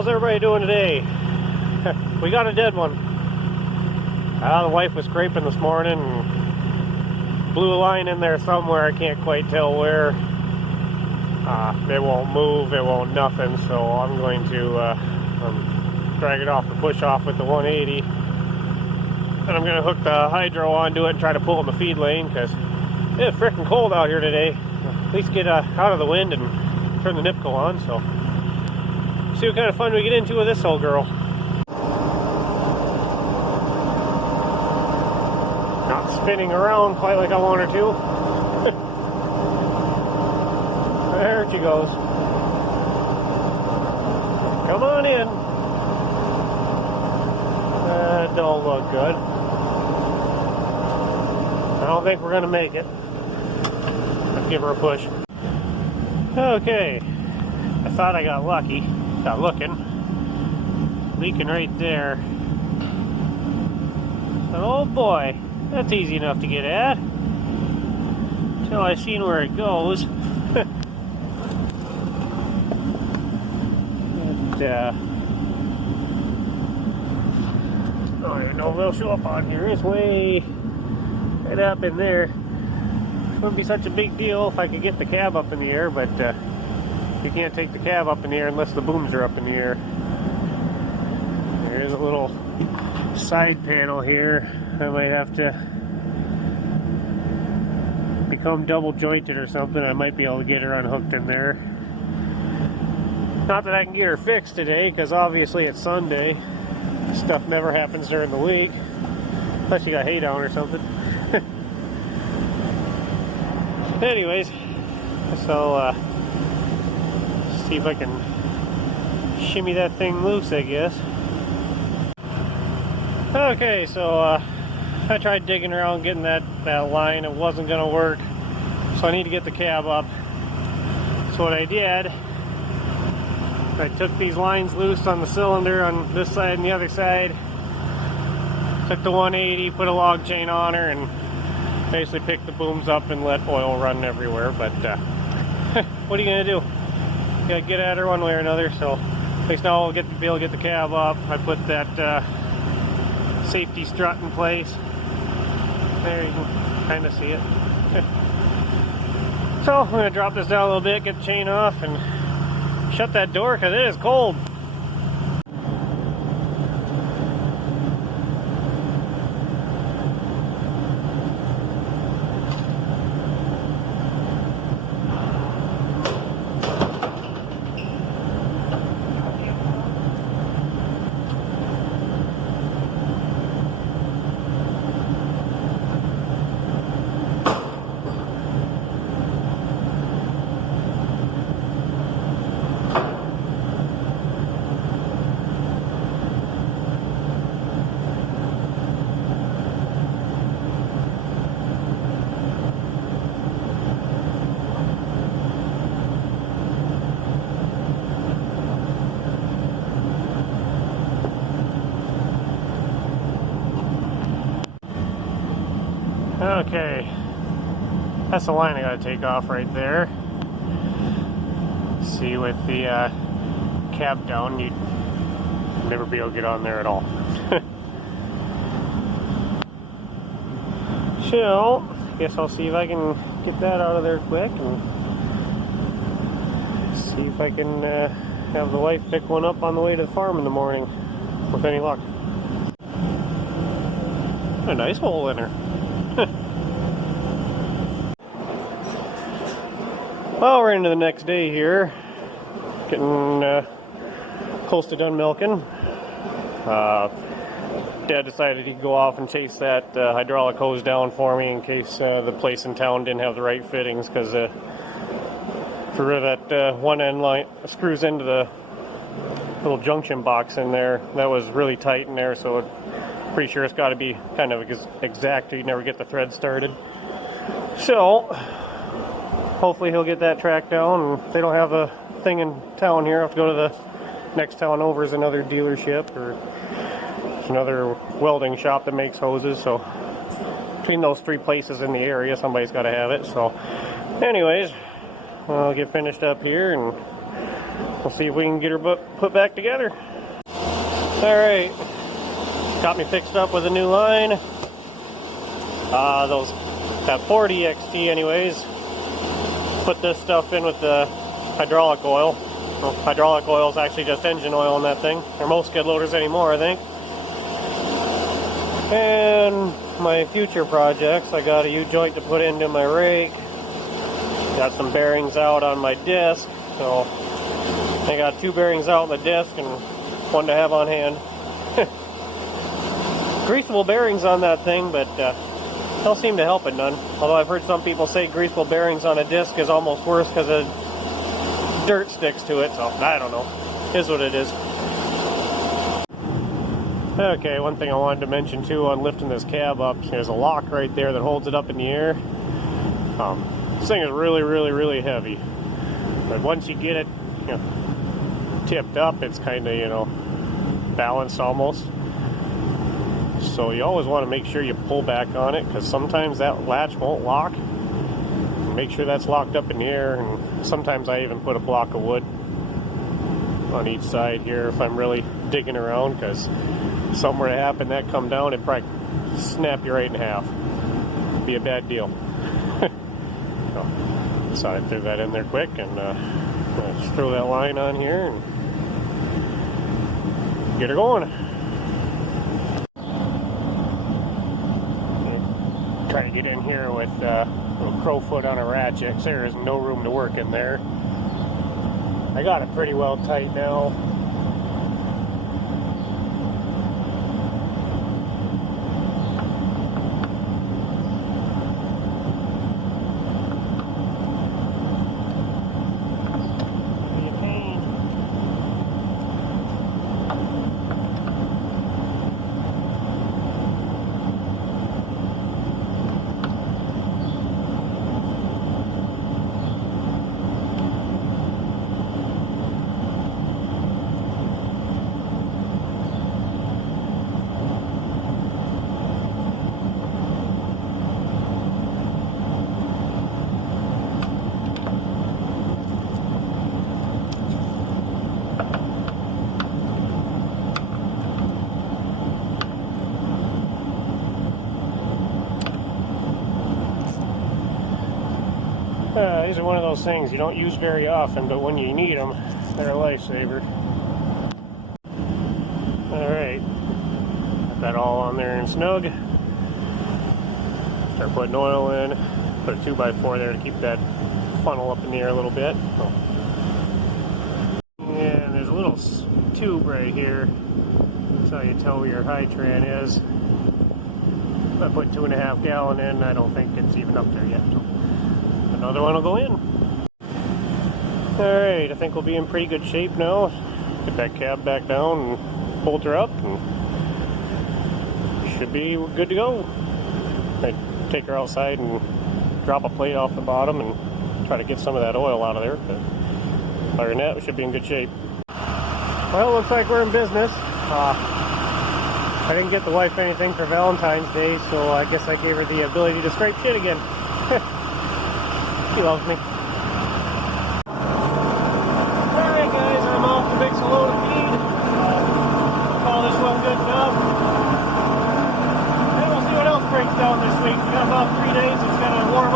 How's everybody doing today? We got a dead one. The wife was scraping this morning and blew a line in there somewhere. I can't quite tell where. It won't move, it won't nothing, so I'm going to drag it off the push off with the 180. And I'm going to hook the hydro onto it and try to pull in the feed lane because it's freaking cold out here today. At least get out of the wind and turn the NIPCO on, so see what kind of fun we get into with this old girl. Not spinning around quite like I want her to. There she goes. Come on in. That don't look good. I don't think we're going to make it. Let's give her a push. Okay. I thought I got lucky. Got looking. Leaking right there. But oh boy, that's easy enough to get at. Until I seen where it goes. I don't even know if they'll show up on here. It's way right up in there. It wouldn't be such a big deal if I could get the cab up in the air, but you can't take the cab up in the air unless the booms are up in the air. There's a little side panel here. I might have to become double jointed or something. I might be able to get her unhooked in there. Not that I can get her fixed today, because obviously it's Sunday. Stuff never happens during the week. Unless you got hay down or something. Anyways, so see if I can shimmy that thing loose, I guess. Okay, so I tried digging around getting that line. It wasn't going to work. So I need to get the cab up. So what I did, I took these lines loose on the cylinder on this side and the other side. Took the 180, put a log chain on her, and basically picked the booms up and let oil run everywhere. But what are you going to do? You got to get at her one way or another. So at least now I'll be able to get the cab up. I put that safety strut in place. There, you can kind of see it. So I'm going to drop this down a little bit, get the chain off, and shut that door because it is cold. Okay, that's the line I gotta take off right there. See, with the cab down, you'd never be able to get on there at all. So, guess I'll see if I can get that out of there quick and see if I can have the wife pick one up on the way to the farm in the morning, with any luck. A nice hole in her. Well, we're into the next day here. Getting close to done milking. Dad decided he'd go off and chase that hydraulic hose down for me in case the place in town didn't have the right fittings, because for that one end line screws into the little junction box in there. That was really tight in there, so pretty sure it's got to be kind of exact or you'd never get the thread started. So hopefully he'll get that tracked down, and if they don't have a thing in town here, I'll have to go to the next town over is another dealership or another welding shop that makes hoses. So between those three places in the area, somebody's got to have it. So anyways, I'll get finished up here and we'll see if we can get her put back together. Alright, got me fixed up with a new line. That 40 XT anyways. Put this stuff in with the hydraulic oil. Well, hydraulic oil is actually just engine oil in that thing. Or most skid loaders anymore, I think. And my future projects, I got a U-joint to put into my rake. Got some bearings out on my disc. So I got 2 bearings out on the disc and 1 to have on hand. Greasable bearings on that thing, but don't seem to help it none. Although I've heard some people say greasable bearings on a disc is almost worse because dirt sticks to it, so I don't know. It is what it is. Okay, one thing I wanted to mention too on lifting this cab up, there's a lock right there that holds it up in the air. This thing is really, really, really heavy. But once you get it, you know, tipped up, it's kind of, you know, balanced almost. So you always want to make sure you pull back on it, because sometimes that latch won't lock. Make sure that's locked up in the air, and sometimes I even put a block of wood on each side here if I'm really digging around, because if something were to happen, that come down, it'd probably snap you right in half. It'd be a bad deal. So I threw that in there quick, and just throw that line on here and get her going. Try to get in here with a little crowfoot on a ratchet, because there is no room to work in there. I got it pretty well tight now. These are one of those things you don't use very often, but when you need them, they're a lifesaver. Alright, got that all on there and snug. Start putting oil in. Put a 2x4 there to keep that funnel up in the air a little bit. And there's a little tube right here. That's how you tell where your Hy-Tran is. I put 2.5 gallon in. I don't think it's even up there yet. So another one will go in. Alright, I think we'll be in pretty good shape now. Get that cab back down and bolt her up, and should be good to go. I take her outside and drop a plate off the bottom and try to get some of that oil out of there. But other than that, we should be in good shape. Well, it looks like we're in business. I didn't get the wife anything for Valentine's Day, so I guess I gave her the ability to scrape shit again. She loves me. Alright guys, I'm off to mix a load of feed. Call this one good enough. And we'll see what else breaks down this week. We got about 3 days. It's going to warm